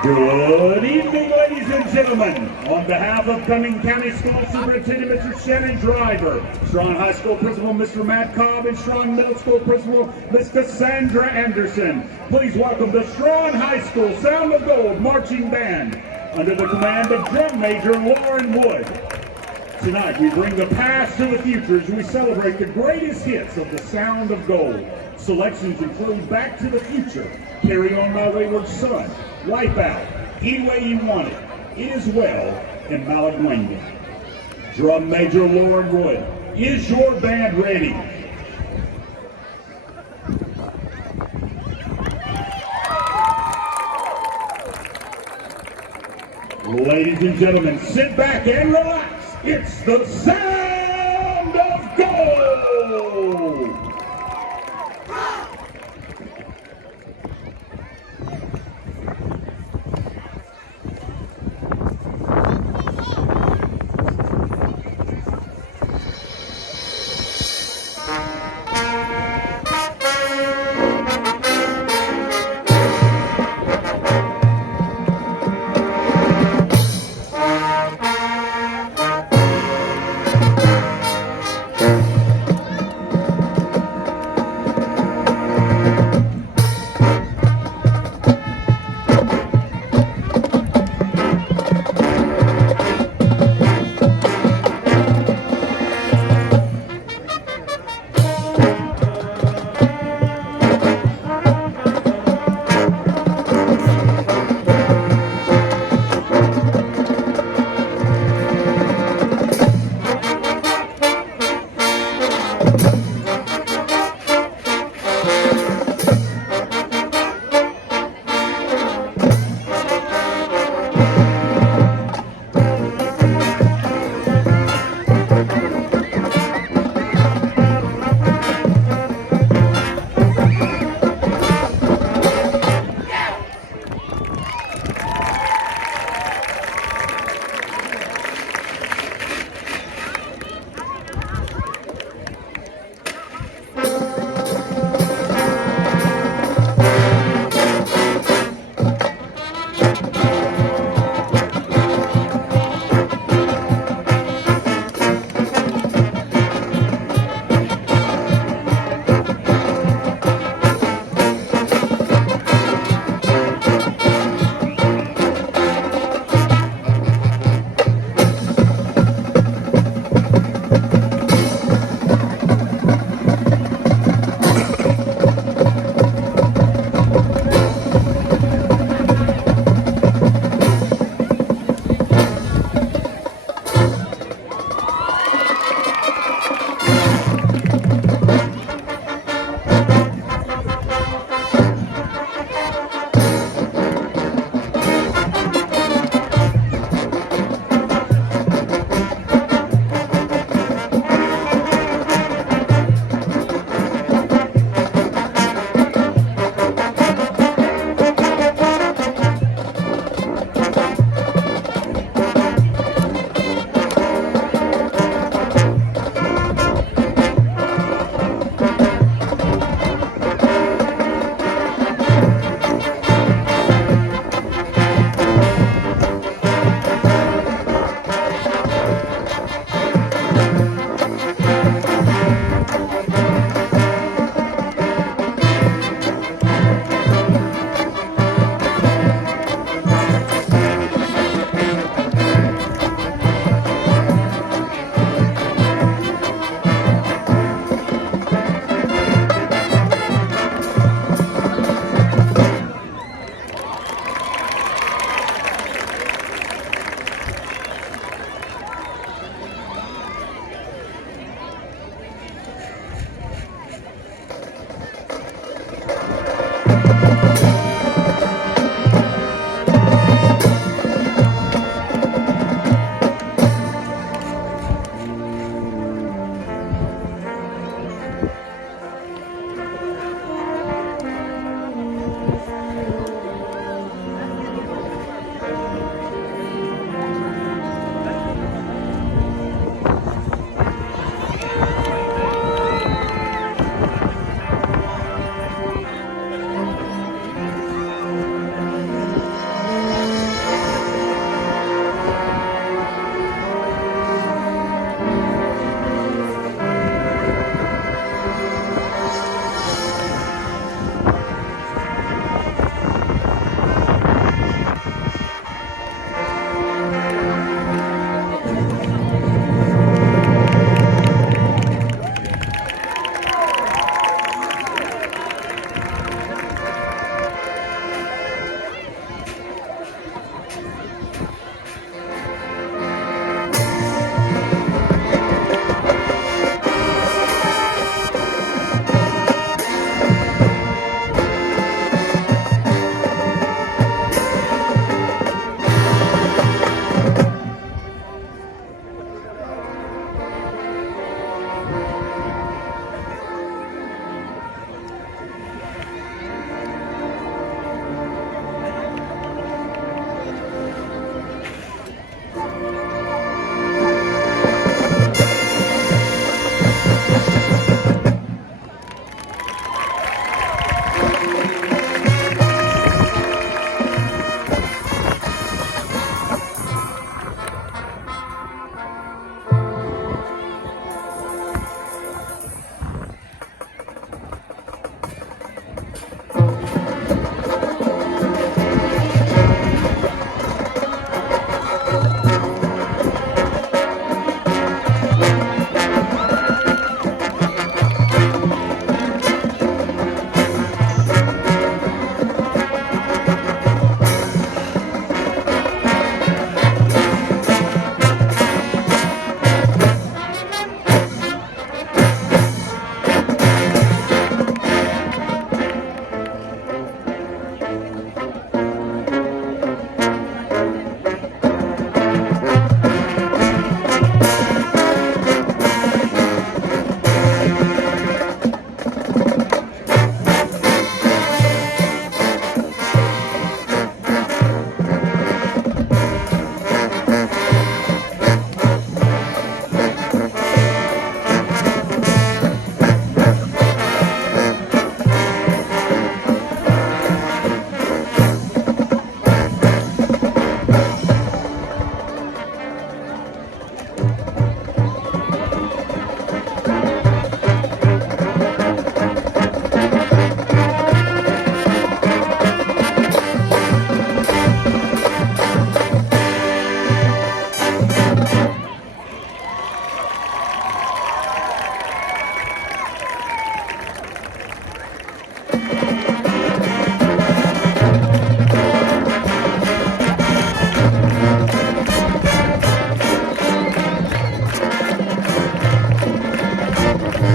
Good evening, ladies and gentlemen. On behalf of Cumming County School Superintendent Mr. Shannon Driver, Straughn High School Principal Mr. Matt Cobb, and Straughn Middle School Principal Ms. Cassandra Anderson, please welcome the Straughn High School Sound of Gold Marching Band under the command of Drum Major Lauren Wood. Tonight we bring the past to the future as we celebrate the greatest hits of the Sound of Gold. Selections include Back to the Future, Carry On My Wayward Son, Wipeout, Any Way You Want It, It Is Well, and Malaguena. Drum Major Lauren Wood, is your band ready? Ladies and gentlemen, sit back and relax. It's the Sound of Gold!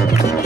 Thank you.